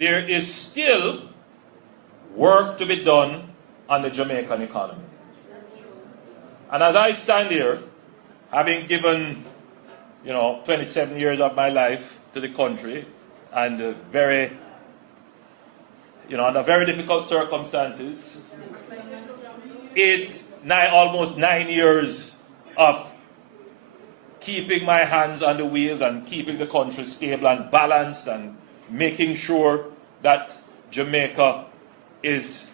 there is still work to be done on the Jamaican economy. And as I stand here, having given 27 years of my life to the country, and under very difficult circumstances, almost 9 years of keeping my hands on the wheels and keeping the country stable and balanced and making sure that Jamaica is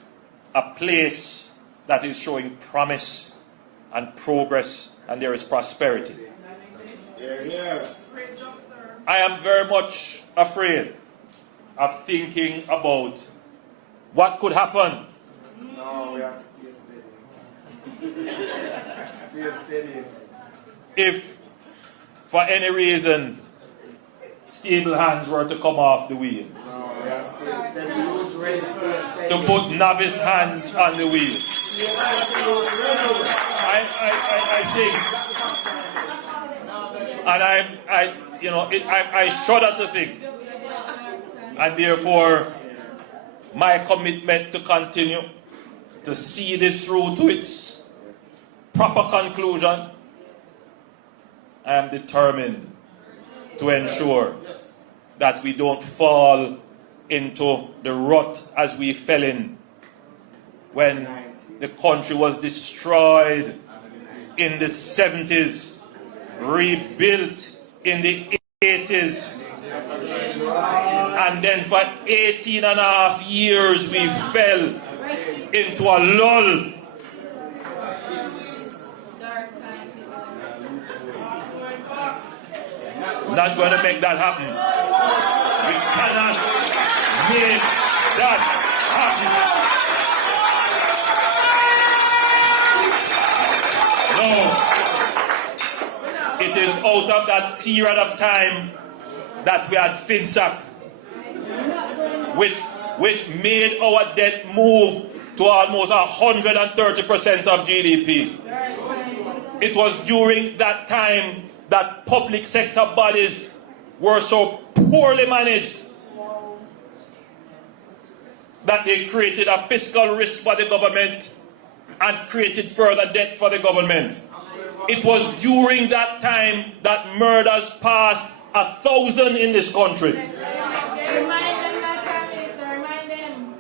a place that is showing promise and progress and there is prosperity. I am very much afraid of thinking about what could happen. No, we are still steady. Still steady. If, for any reason, stable hands were to come off the wheel. No, we are still steady. Huge race, still steady. To put novice hands on the wheel. I think, and I shudder to think, and therefore, my commitment to continue to see this through to its proper conclusion, I am determined to ensure that we don't fall into the rut as we fell in when the country was destroyed in the 70s, rebuilt in the 80s, and then for 18 and a half years we fell into a lull. Not going to make that happen. We cannot make that happen. No. It is out of that period of time that we had FinSAC, which made our debt move to almost 130% of GDP. It was during that time that public sector bodies were so poorly managed that they created a fiscal risk for the government and created further debt for the government. It was during that time that murders passed 1,000 in this country. Remind them, my Prime Minister, remind them.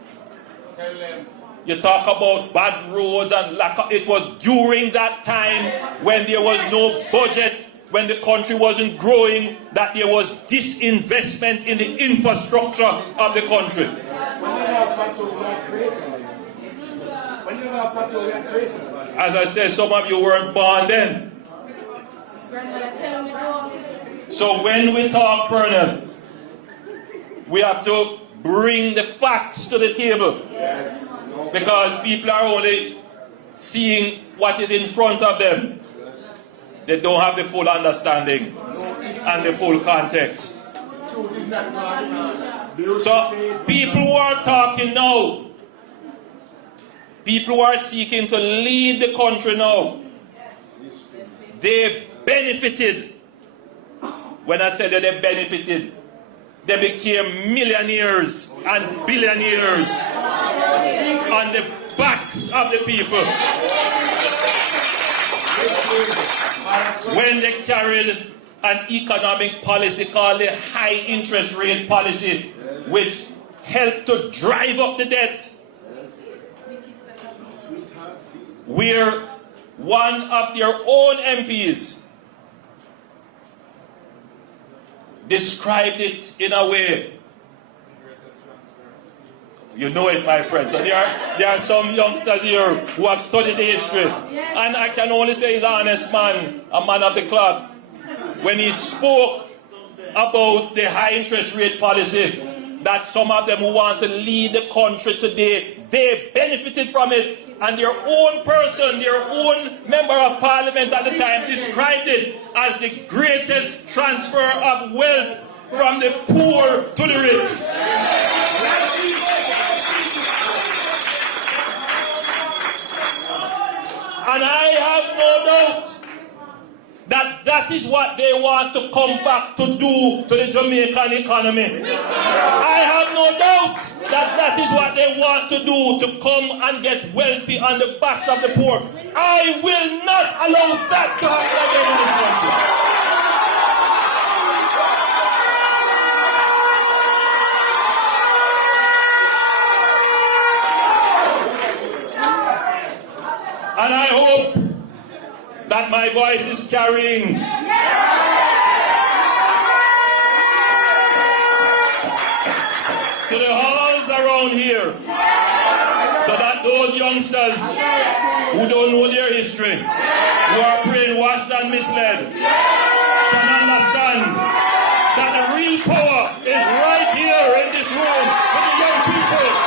You talk about bad roads and lack of... It was during that time when there was no budget, when the country wasn't growing, that there was disinvestment in the infrastructure of the country. As I said, some of you weren't born then. So when we talk, Colonel, we have to bring the facts to the table. Yes. Because people are only seeing what is in front of them. They don't have the full understanding and the full context. So people who are talking now, people who are seeking to lead the country now, they benefited. When I said that they benefited, they became millionaires and billionaires on the backs of the people. When they carried an economic policy called the high interest rate policy, which helped to drive up the debt, where one of their own MPs described it in a way. You know it, my friends. So there are some youngsters here who have studied the history. And I can only say he's an honest man, a man of the cloth. When he spoke about the high interest rate policy, that some of them who want to lead the country today, they benefited from it. And their own person, their own member of parliament at the time described it as the greatest transfer of wealth from the poor to the rich. And I have no doubt that that is what they want to come back to do to the Jamaican economy. I have no no doubt that that is what they want to do, to come and get wealthy on the backs of the poor. I will not allow that to happen again in this country. And I hope that my voice is carrying. To the halls around here, so that those youngsters who don't know their history, who are brainwashed and misled, can understand that the real power is right here in this room with the young people.